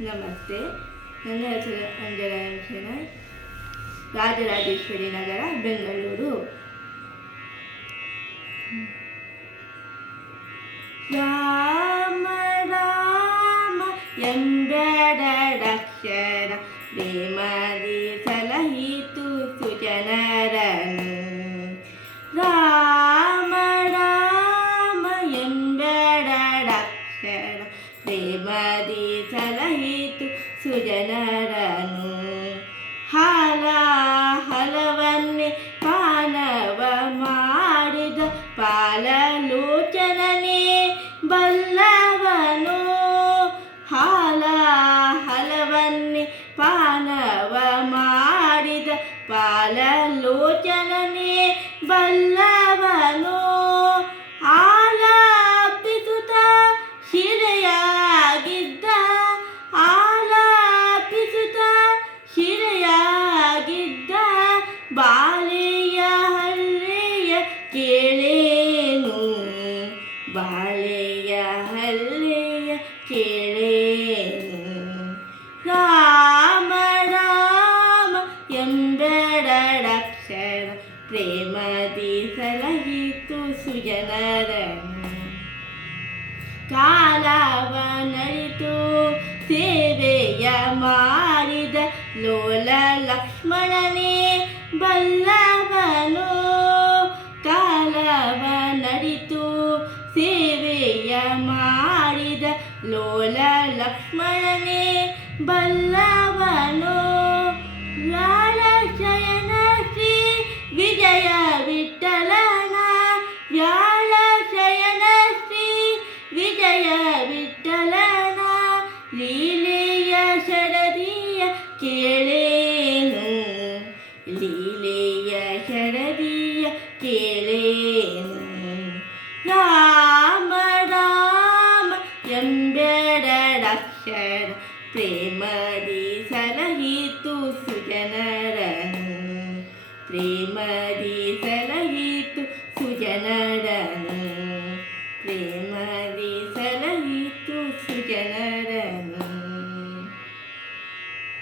ನಮಸ್ತೆ, ನನ್ನ ಹೆಸರು ಅಂಜನಾ ಶೆಣೈ, ರಾಜರಾಜೇಶ್ವರಿ ನಗರ, ಬೆಂಗಳೂರು. ರಾಮ ರಾಮ ಎಂಬೆರಡಕ್ಷರ ಪ್ರೇಮದಿ ಸಲಹಿತು ಸುಜನರನು. ರಾಮ ರಾಮ ಎಂಬೆರಡಕ್ಷರ ಪ್ರೇಮದಿ ಸಲಹಿತು ಸುಜನರನು. ಹಲವನ್ನೇ ಪಾನವ ಮಾಡಿದ ಪಾಲಲೋಚನನೇ ಬಲ್ಲವನು. ಹಲವನ್ನೇ ಪಾನವ ಮಾಡಿದ ಪಾಲಲೋಚನನೇ ಬಲ್ಲವನು. ಆಲಾಪಿಸುತ್ತ ಶಿರೆಯಾಗಿದ್ದ ಬಾಲೆಯ ಹಲ್ಲೆಯ ಕೇಳೇನು. ಬಾಲೆಯ ಹಲ್ಲೆಯ ಕೇಳೇನು. ರಾಮ ರಾಮ ಎಂಬೆರಡಕ್ಷರ ಪ್ರೇಮದಿ ಸಲಹಿತು ಸುಜನರನು. ಕಾಲವನರಿತು ಸೇವೆಯ ಮಾಡಿದ ಲೋಲ ಲಕ್ಷ್ಮಣನೇ ಬಲ್ಲವನು. ಕಾಲವನರಿತು ಸೇವೆಯ ಮಾಡಿದ ಲೋಲ ಲಕ್ಷ್ಮಣನೇ ಬಲ್ಲವನು. ವ್ಯಾಳಶಯನ ಶ್ರೀ ವಿಜಯ ವಿಠಲನ. ವ್ಯಾಳಶಯನ ಶ್ರೀ ವಿಜಯ ವಿಠಲನ ಲೀಲೆಯ ಶರದಿಯ ಕೇಳೇನು. ಲೀಲೆಯ ಶರದಿಯ ಕೇಳೇನು. ರಾಮ ರಾಮ ಎಂಬೆರಡಕ್ಷರ ಪ್ರೇಮದಿ ಸಲಹಿತು ಸುಜನರನು. ಪ್ರೇಮದಿ ಸಲಹಿತು ಸುಜನರನು.